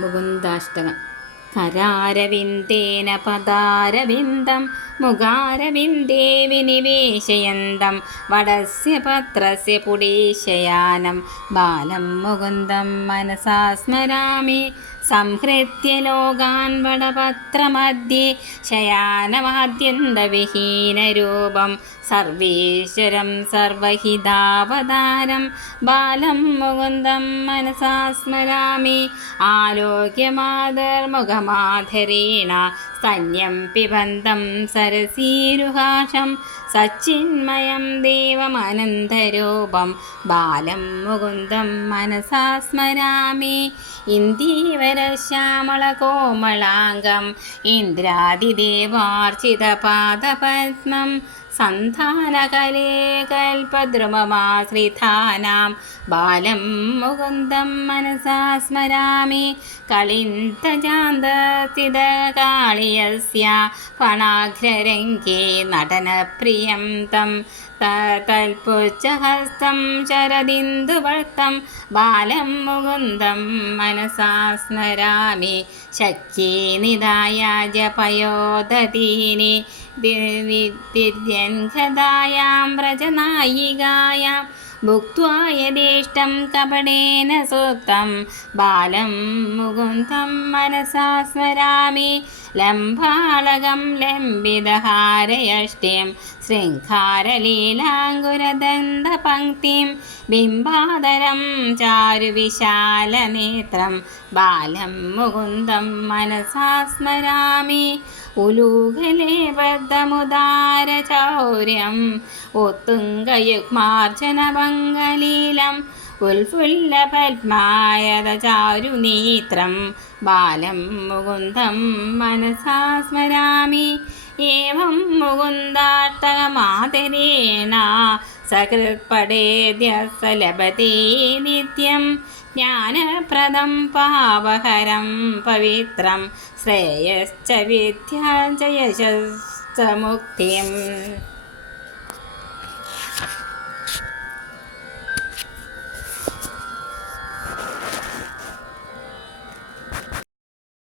മുകുന്ദാഷ്ടകം. കരാരവിന്ദേന പദാരവിന്ദം മുഖാരവിന്ദേ വിനിവേശയന്തം വടസ്യ പത്രസ്യ പുടീശയാനം ബാലം മുകുന്ദം മനസാ സ്മരാമി സംഹൃത്യ ലോകാൻ വടപത്രമധ്യേ ശയാനമാദ്യന്തവിഹീനരൂപം സർവീശ്വരം സർവഹിതാവതാരം. ബാലം മുകുന്ദം മനസാസ്മരാമി സ്മരാമി. ആലോക്യമാതർമുഖമാധരീണ സ്തന്യം പിബന്ധം സരസീരുഹാഷം. സച്ചിന്മയം ദേവമനന്തരൂപം. ബാലം മുകുന്ദം മനസാ സ്മരാമി. ഇന്ദീവരശ്യാമളകോമളാംഗം ഇന്ദ്രാദിദേവാർച്ചിതപാദപത്മം സന്ധാനകലേ കൽപദ്രുമമാശ്രിതാനാം ബാലം മുകുന്ദം മനസാ സ്മരാമി കളിന്തജാന്തസ്ഥിതകാളിയസ്യ ഫണാഘ്രരംഗേ നടനപ്രിയം തം തൽപുച്ചഹസ്തം ശരദിന്ദുവർത്തം ബാലം മുകുന്ദം മനസാ സ്മരാമി ശക്യേ നിദായ ജപയോദതീനി ദിര്യൻഖദായാം വ്രജനായികായാം. ഭുക്വാ യഥേഷ്ടം കപടേന സൂക്തം ബാലം മുകുന്ദം മനസാ സ്മരാമി. ലംബാളകം ലംബിതഹാരയഷ്ടിം. ശൃംഖാരലീലാങ്കുരദന്തപങ്ക്തിം ബിംബാദരം ചാരുവിശാലനേത്രം. ബാലം മുകുന്ദം മനസാ സ്മരാമി ഉലൂഹലേ ബദ്ധമുദാരചൗര്യം ഉത്തുംഗയുഗ്മാർജനമംഗലീലം ഉൽഫുല്ലപത്മായതചാരുനേത്രം ബാലം മുകുന്ദം മനസാ സ്മരാമി ഏവം മുകുന്ദാട്ടകമാതരേണ സകൃത്പടേദ്യ സലഭത്തെ നിത്യം ജ്ഞാനപ്രദം പാവഹരം പവിത്രം ശ്രേയശ്ച വിദ്യാ ജയശസ്സമുക്തിം